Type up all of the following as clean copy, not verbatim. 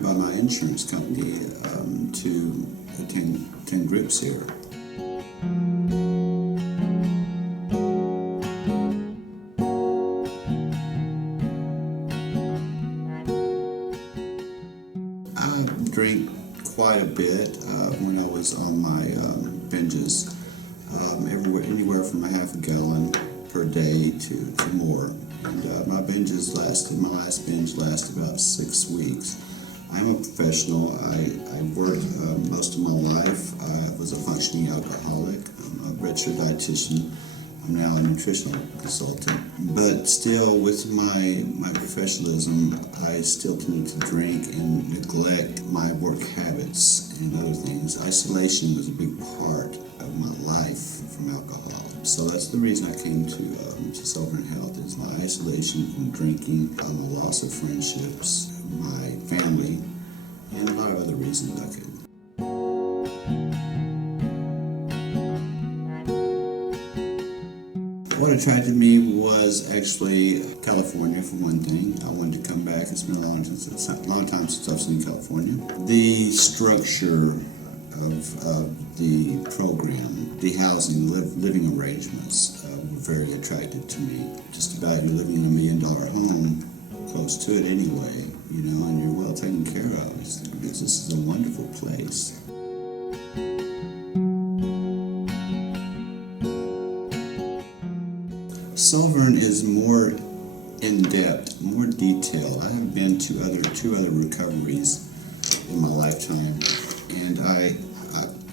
required by my insurance company to attend groups here. I drink quite a bit when I was on my binges, anywhere from a half a gallon per day to more. And my last binge lasted about 6 weeks. I'm a professional. I worked most of my life. I was a functioning alcoholic. I'm a registered dietitian. I'm now a nutritional consultant. But still, with my professionalism, I still tend to drink and neglect my work habits and other things. Isolation was a big part of my life from alcohol. So that's the reason I came to Sovereign Health, is my isolation from drinking, my loss of friendships, my family, and a lot of other reasons I could. What attracted me was actually California, for one thing. I wanted to come back. It's been a long time since I've seen California. The structure of the program, the housing, living arrangements were very attractive to me. Just about you're living in $1 million home, close to it anyway, and you're well taken care of. This is a wonderful place. Sovereign is more in-depth, more detailed. I have been to two other recoveries in my lifetime, and I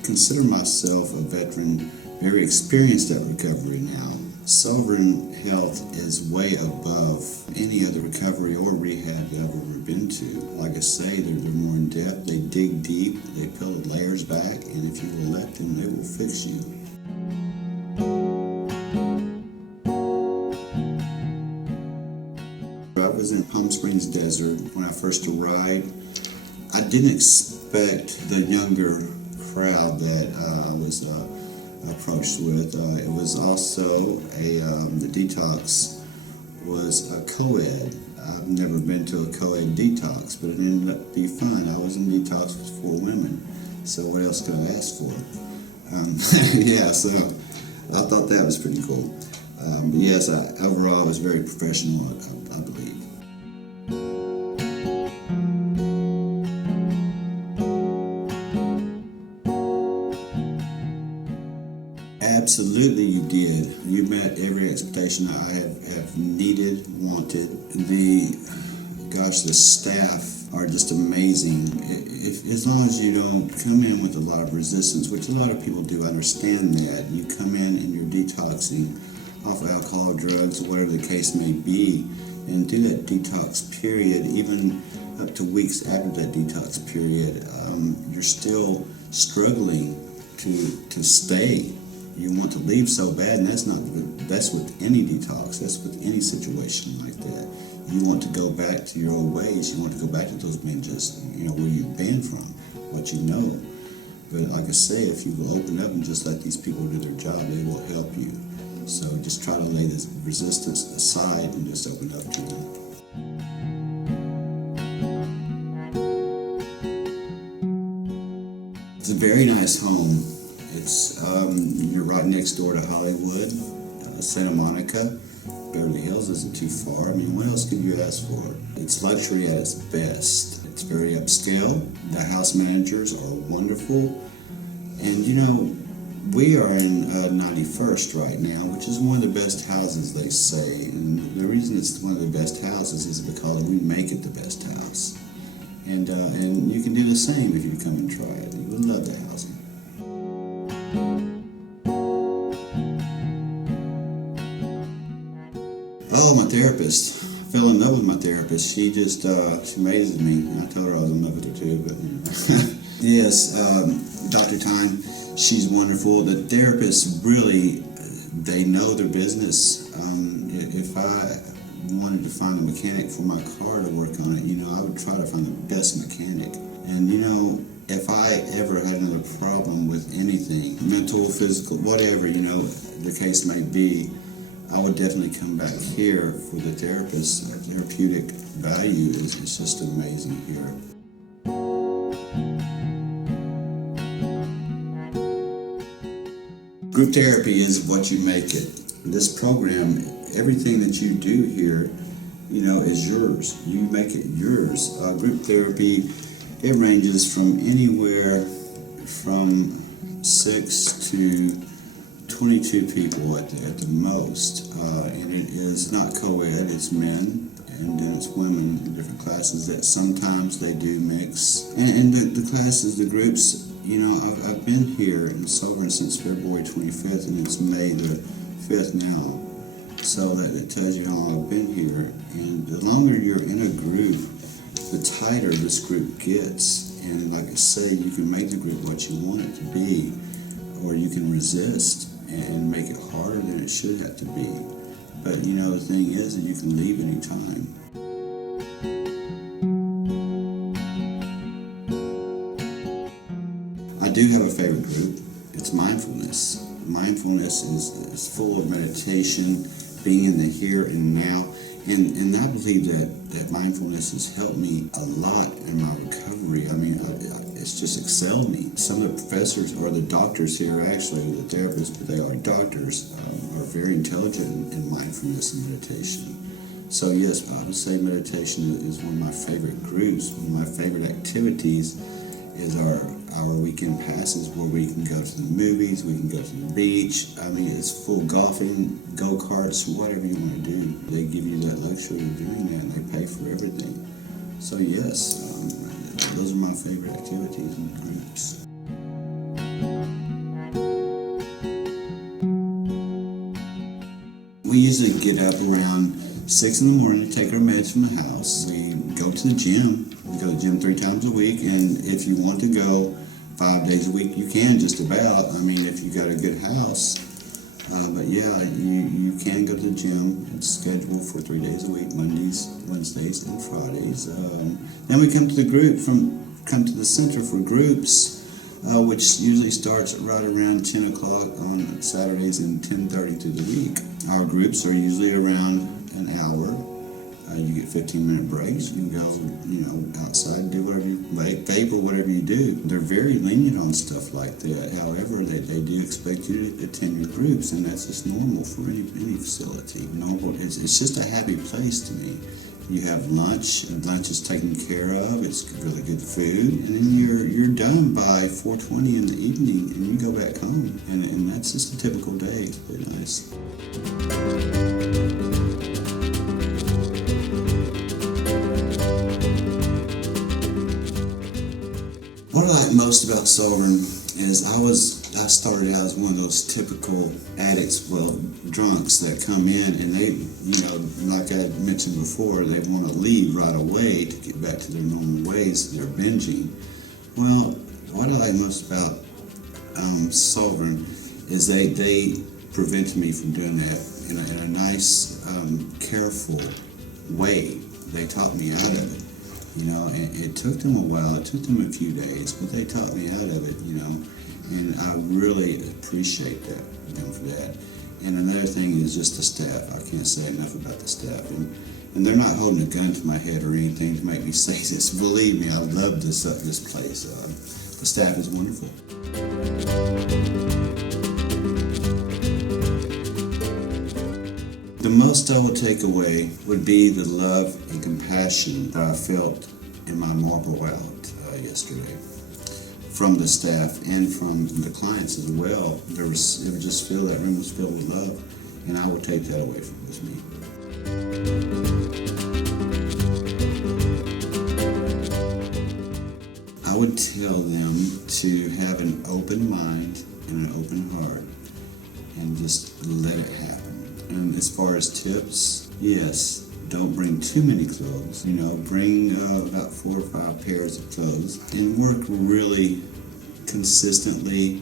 consider myself a veteran, very experienced at recovery now. Sovereign Health is way above any other recovery or rehab I've ever been to. Like I say, they're more in-depth, they dig deep, they peel the layers back, and if you will let them, they will fix you. I was in Palm Springs Desert when I first arrived. I didn't expect the younger crowd that I was approached with. It was also the detox was a co-ed. I've never been to a co-ed detox, but it ended up being fun. I was in detox with 4 women, so what else could I ask for? Yeah, so I thought that was pretty cool. But yes, overall I was very professional, I believe. Absolutely you did. You met every expectation I have needed, wanted. The staff are just amazing. As long as you don't come in with a lot of resistance, which a lot of people do, understand that. You come in and you're detoxing off of alcohol, drugs, whatever the case may be, and do that detox period, even up to weeks after that detox period, you're still struggling to stay. You want to leave so bad, and that's with any detox, that's with any situation like that. You want to go back to your old ways, you want to go back to those binges, where you've been from, what you know. But like I say, if you will open up and just let these people do their job, they will help you. So just try to lay this resistance aside and just open up to them. It's a very nice home. It's you're right next door to Hollywood, Santa Monica. Beverly Hills isn't too far. I mean, what else could you ask for? It's luxury at its best. It's very upscale. The house managers are wonderful. And we are in 91st right now, which is one of the best houses, they say. And the reason it's one of the best houses is because we make it the best house. And you can do the same if you come and try it. You would love the housing. Oh, my therapist. I fell in love with my therapist. She amazes me. I told her I was in love with her too, but Yes, Dr. Time, she's wonderful. The therapists really, they know their business. If I wanted to find a mechanic for my car to work on it, I would try to find the best mechanic. And if I ever had another problem with anything, mental, physical, whatever, the case may be, I would definitely come back here for the therapist. Therapeutic value is just amazing here. Group therapy is what you make it. This program, everything that you do here, is yours. You make it yours. Group therapy, it ranges from anywhere from 6 to 22 people at the most, and it is not co-ed, it's men, and then it's women in different classes that sometimes they do mix. And the classes, the groups, I've been here in Sovereign since February 25th, and it's May the 5th now. So that it tells you how long I've been here. And the longer you're in a group, the tighter this group gets. And like I say, you can make the group what you want it to be, or you can resist and make it harder than it should have to be. But the thing is that you can leave anytime. I do have a favorite group. It's mindfulness. Mindfulness is full of meditation, being in the here and now. And I believe that mindfulness has helped me a lot in my recovery. I mean, it's just excelled me. Some of the professors, or the doctors here actually, the therapists, but they are doctors, are very intelligent in mindfulness and meditation. So yes, I would say meditation is one of my favorite groups. One of my favorite activities is our weekend passes where we can go to the movies, we can go to the beach. I mean, it's full golfing, go-karts, whatever you want to do. They give you that luxury of doing that, and they pay for everything. So yes, those are my favorite activities and groups. We usually get up around 6 in the morning to take our meds from the house. We go to the gym. We go to the gym 3 times a week, and if you want to go 5 days a week, you can just about. I mean, if you got a good house. But yeah, you can go to the gym. It's scheduled for 3 days a week, Mondays, Wednesdays, and Fridays. Then we come to the center for groups, which usually starts right around 10 o'clock on Saturdays and 10:30 through the week. Our groups are usually around an hour. You get 15-minute breaks. You can go, outside and do whatever you like, vape or whatever you do. They're very lenient on stuff like that. However, they do expect you to attend your groups, and that's just normal for any facility. It's just a happy place to me. You have lunch, and lunch is taken care of. It's really good food, and then you're done by 4:20 in the evening, and you go back home, and that's just a typical day. It's very nice. What I like most about Sovereign is I started out as one of those typical addicts, drunks that come in and they, like I mentioned before, they want to leave right away to get back to their normal ways. They're binging. Well, what I like most about Sovereign is they prevented me from doing that in a nice, careful way. They taught me out of it. And it took them a while. It took them a few days, but they taught me out of it, and I really appreciate them for that. And another thing is just the staff. I can't say enough about the staff. And they're not holding a gun to my head or anything to make me say this. Believe me, I love this place. The staff is wonderful. The most I would take away would be the love and compassion that I felt in my marble out yesterday from the staff and from the clients as well. It would just feel that room was filled with love, and I will take that away with me. I would tell them to have an open mind and an open heart and just let it happen. And as far as tips, yes, don't bring too many clothes. Bring about 4 or 5 pairs of clothes and work really consistently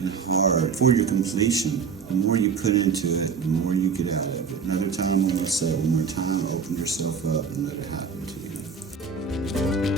and hard for your completion. The more you put into it, the more you get out of it. Another time, I'm going to say it one more time, open yourself up and let it happen to you.